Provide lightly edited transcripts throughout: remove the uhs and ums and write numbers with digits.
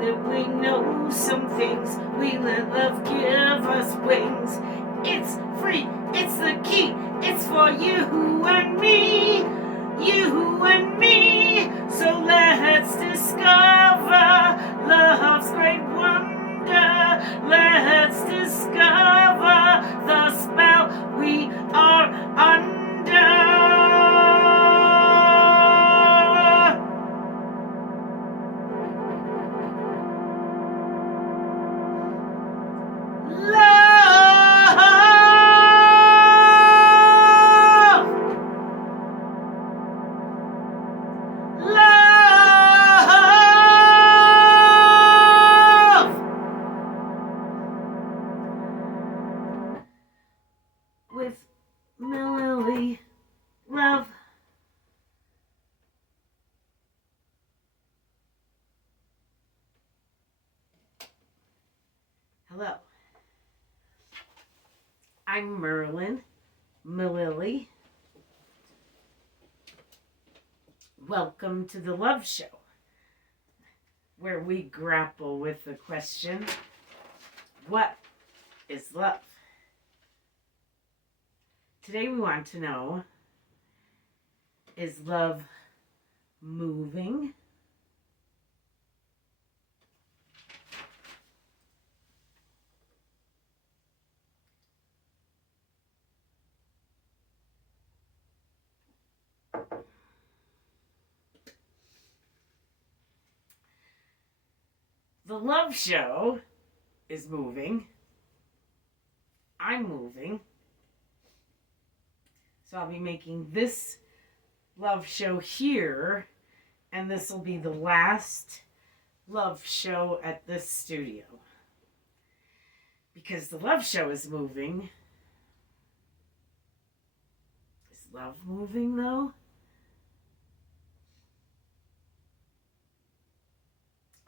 that we know some things. We let love give us wings. It's free, it's the key, it's for you and me, you and me. So let's discover love's great wonder. Let's discover the spell we are under. With Mililli, love. Hello. I'm Merlin, Mililli. Welcome to the Love Show, where we grapple with the question, what is love? Today we want to know, is love moving? The Love Show is moving. I'm moving. So I'll be making this love show here, and this will be the last love show at this studio. Because the love show is moving. Is love moving, though?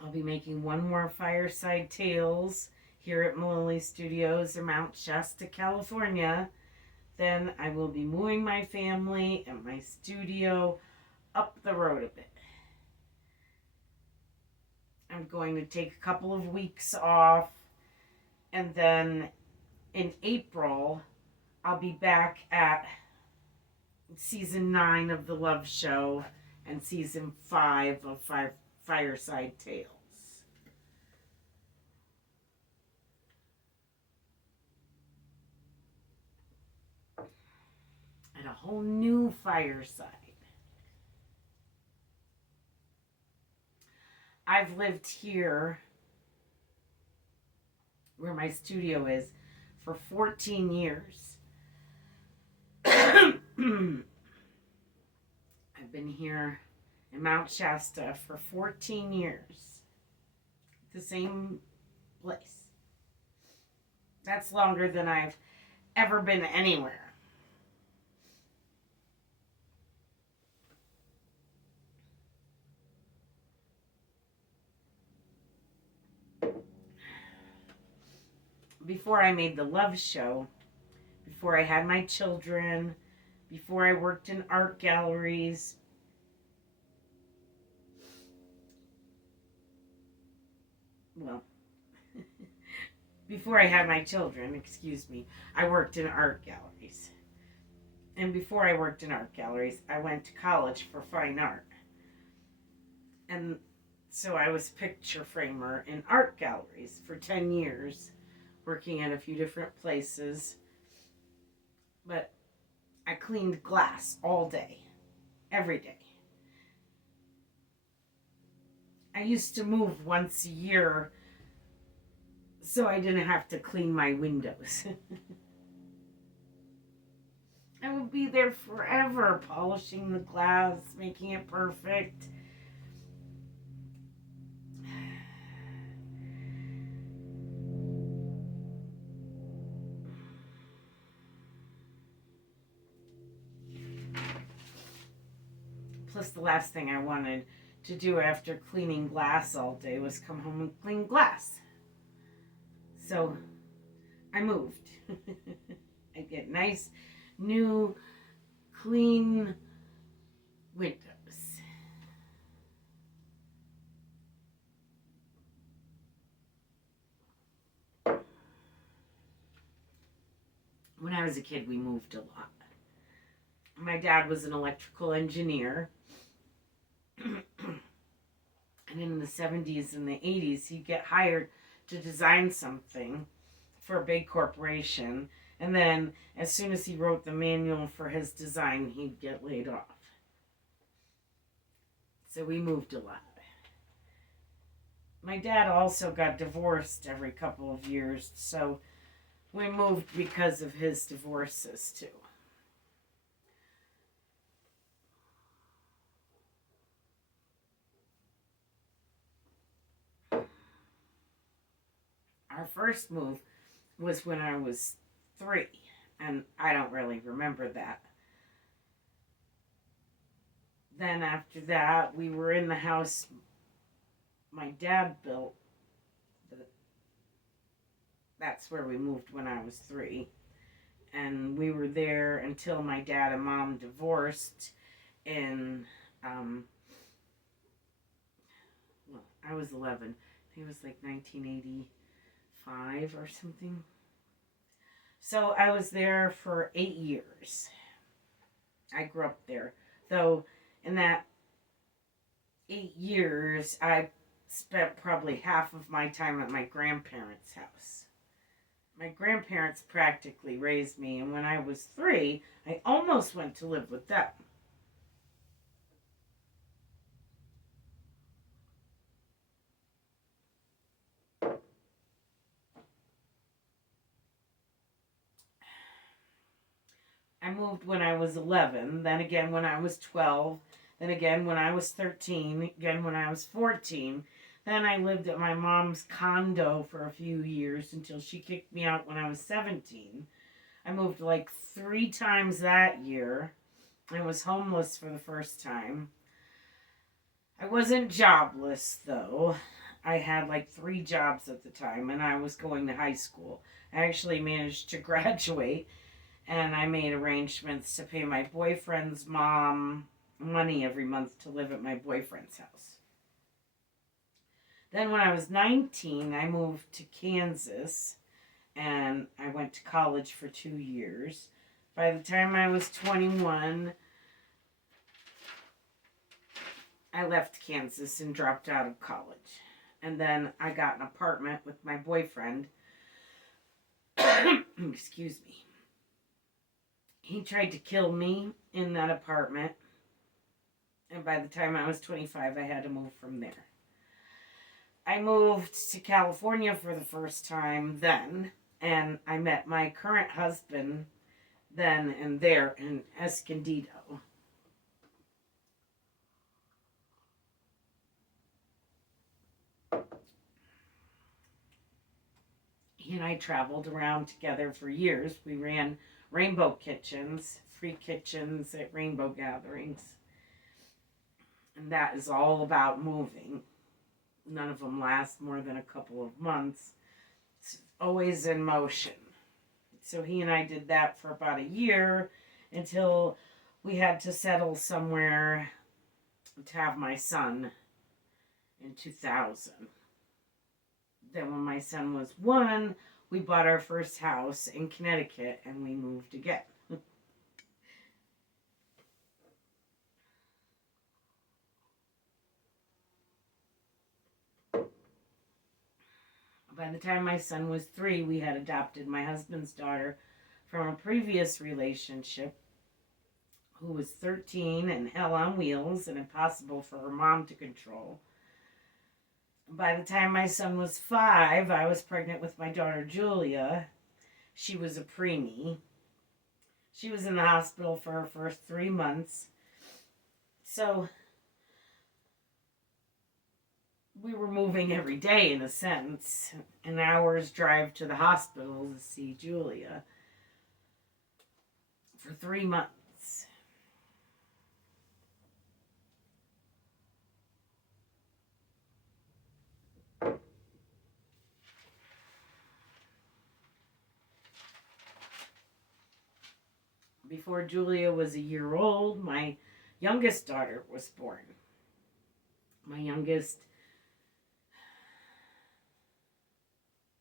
I'll be making one more Fireside Tales here at Mililli Studios in Mount Shasta, California. Then I will be moving my family and my studio up the road a bit. I'm going to take a couple of weeks off, and then in April I'll be back at season 9 of The Love Show and season 5 of Fireside Tales. And a whole new fireside. I've lived here, where my studio is, for 14 years. I've been here in Mount Shasta for 14 years. The same place. That's longer than I've ever been anywhere. Before I made the Love Show, before I had my children, before I worked in art galleries, well, before I had my children, I worked in art galleries. And before I worked in art galleries, I went to college for fine art. And so I was picture framer in art galleries for 10 years, working at a few different places. But I cleaned glass all day, every day. I used to move once a year so I didn't have to clean my windows. I would be there forever, polishing the glass, making it perfect. Plus, the last thing I wanted to do after cleaning glass all day was come home and clean glass. So I moved. I get nice, new, clean windows. I was a kid, we moved a lot. My dad was an electrical engineer. And in the 70s and the 80s, he'd get hired to design something for a big corporation. And then, as soon as he wrote the manual for his design, he'd get laid off. So we moved a lot. My dad also got divorced every couple of years, so we moved because of his divorces too. Our first move was when I was 3, and I don't really remember that. Then after that, we were in the house my dad built. That's where we moved when I was 3. And we were there until my dad and mom divorced in, well, I was 11. I think it was like 1985 or something. So I was there for 8 years. I grew up there. Though in that 8 years, I spent probably half of my time at my grandparents' house. My grandparents practically raised me, and when I was 3, I almost went to live with them. I moved when I was 11, then again when I was 12, then again when I was 13, again when I was 14. Then I lived at my mom's condo for a few years until she kicked me out when I was 17. I moved like 3 times that year. I was homeless for the first time. I wasn't jobless though. I had like 3 jobs at the time, and I was going to high school. I actually managed to graduate, and I made arrangements to pay my boyfriend's mom money every month to live at my boyfriend's house. Then when I was 19, I moved to Kansas, and I went to college for 2 years. By the time I was 21, I left Kansas and dropped out of college. And then I got an apartment with my boyfriend. Excuse me. He tried to kill me in that apartment. And by the time I was 25, I had to move from there. I moved to California for the first time then. And I met my current husband then and there in Escondido. He and I traveled around together for years. We ran rainbow kitchens, free kitchens at rainbow gatherings. And that is all about moving. None of them last more than a couple of months. It's always in motion. So he and I did that for about a year until we had to settle somewhere to have my son in 2000. Then when my son was 1, we bought our first house in Connecticut and we moved again. By the time my son was 3, we had adopted my husband's daughter from a previous relationship who was 13 and hell on wheels and impossible for her mom to control. By the time my son was 5, I was pregnant with my daughter Julia. She was a preemie. She was in the hospital for her first 3 months. So we were moving every day in a sense. An hour's drive to the hospital to see Julia for 3 months. Before Julia was a year old, my youngest daughter was born. My youngest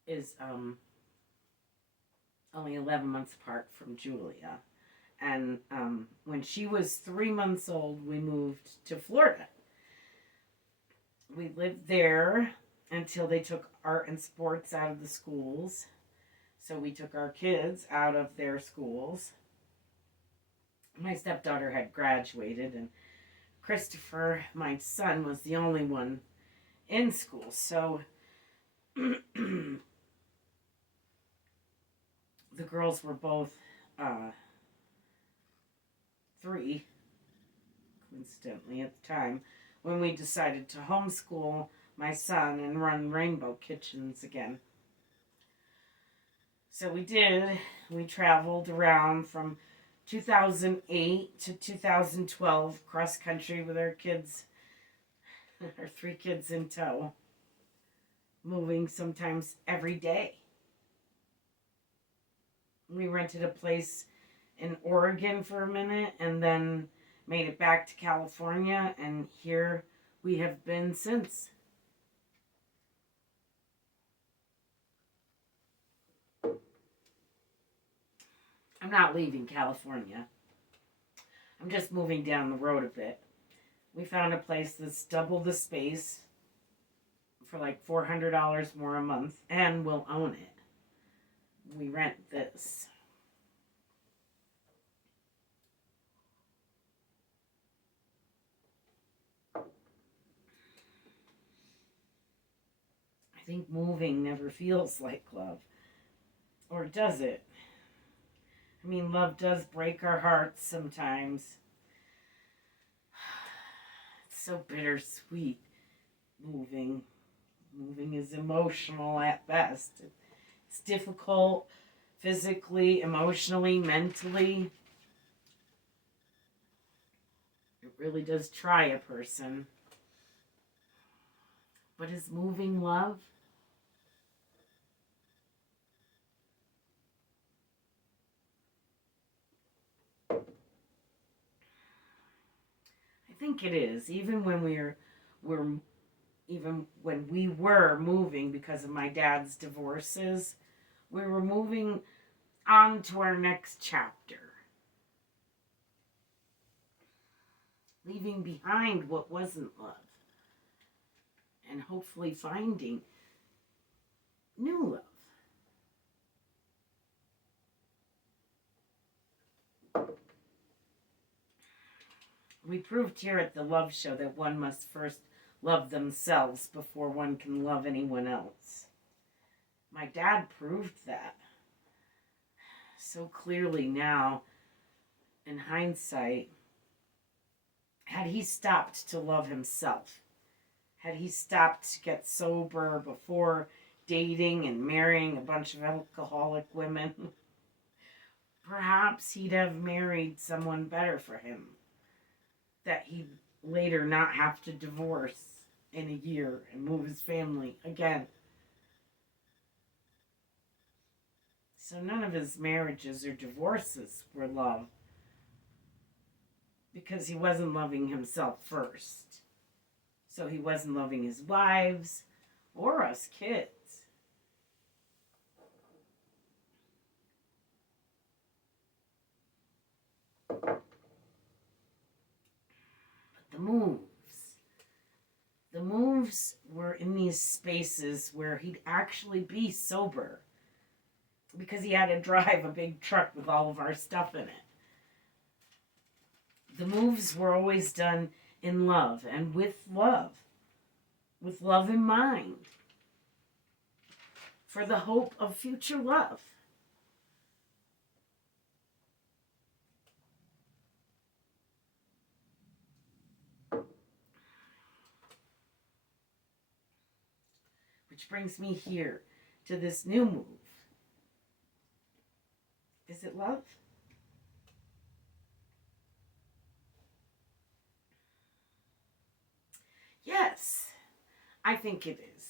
is only 11 months apart from Julia. And when she was 3 months old, we moved to Florida. We lived there until they took art and sports out of the schools. So we took our kids out of their schools. My stepdaughter had graduated, and Christopher, my son, was the only one in school. So the girls were both 3, coincidentally, at the time, when we decided to homeschool my son and run rainbow kitchens again. So we did. We traveled around from 2008 to 2012 cross country with our kids, our 3 kids in tow, moving sometimes every day. We rented a place in Oregon for a minute and then made it back to California, and here we have been since. I'm not leaving California. I'm just moving down the road a bit. We found a place that's double the space for like $400 more a month, and we'll own it. We rent this. I think moving never feels like love. Or does it? I mean, love does break our hearts sometimes. It's so bittersweet, moving. Moving is emotional at best. It's difficult physically, emotionally, mentally. It really does try a person. But is moving love? I think it is. Even when even when we were moving because of my dad's divorces, we were moving on to our next chapter. Leaving behind what wasn't love. And hopefully finding new love. We proved here at the Love Show that one must first love themselves before one can love anyone else. My dad proved that so clearly now, in hindsight. Had he stopped to love himself, had he stopped to get sober before dating and marrying a bunch of alcoholic women, perhaps he'd have married someone better for him, that he'd later not have to divorce in a year and move his family again. So none of his marriages or divorces were love, because he wasn't loving himself first. So he wasn't loving his wives or us kids. But the moves were in these spaces where he'd actually be sober, because he had to drive a big truck with all of our stuff in it. The moves were always done in love and with love in mind, for the hope of future love. Which brings me here to this new move. Is it love? Yes, I think it is.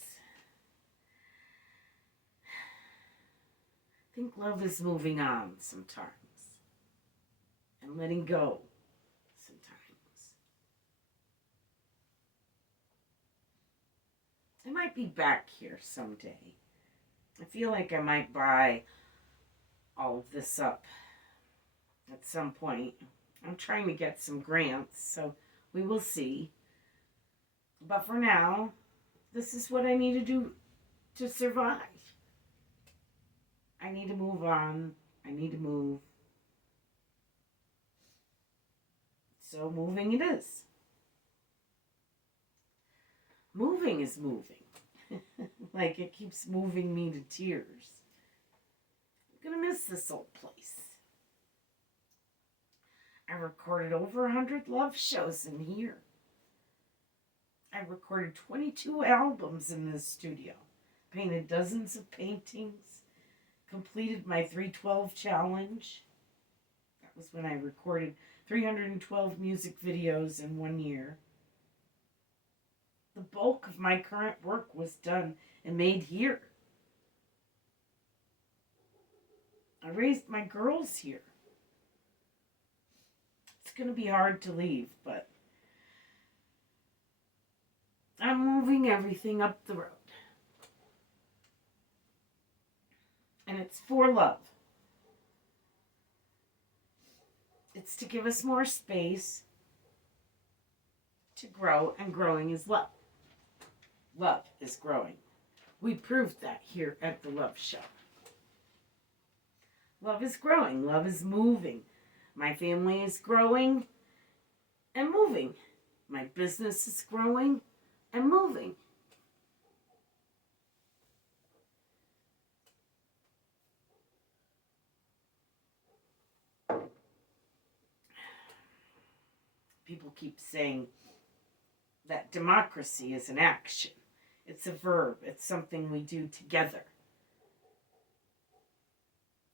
I think love is moving on sometimes and letting go sometimes. I might be back here someday. I feel like I might buy all of this up at some point. I'm trying to get some grants, so we will see. But for now, this is what I need to do to survive. I need to move on. I need to move. So moving it is. Moving is moving. Like it keeps moving me to tears. I'm gonna miss this old place. I recorded over 100 love shows in here. I recorded 22 albums in this studio. Painted dozens of paintings. Completed my 312 challenge. That was when I recorded 312 music videos in 1 year. The bulk of my current work was done and made here. I raised my girls here. It's going to be hard to leave, but I'm moving everything up the road. And it's for love. It's to give us more space to grow, and growing is love. Love is growing. We proved that here at the Love Show. Love is growing. Love is moving. My family is growing and moving. My business is growing and moving. People keep saying that democracy is an action. It's a verb. It's something we do together.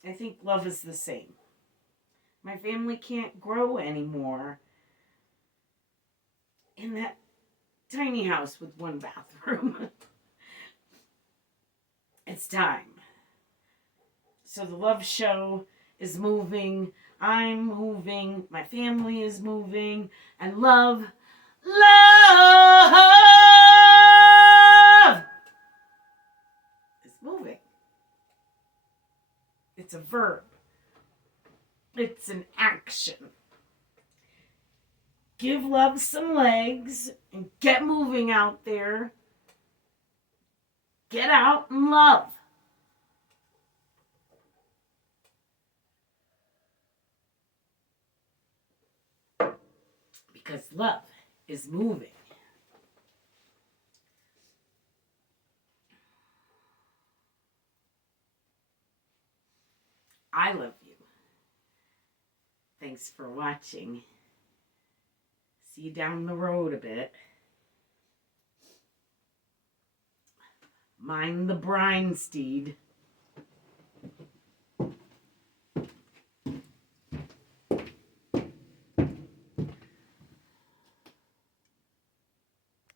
I think love is the same. My family can't grow anymore in that tiny house with one bathroom. It's time. So the Love Show is moving. I'm moving. My family is moving. And love is moving. It's a verb. It's an action. Give love some legs and get moving out there. Get out and love. Because love is moving. I love you. Thanks for watching. See you down the road a bit. Mind the brine, steed.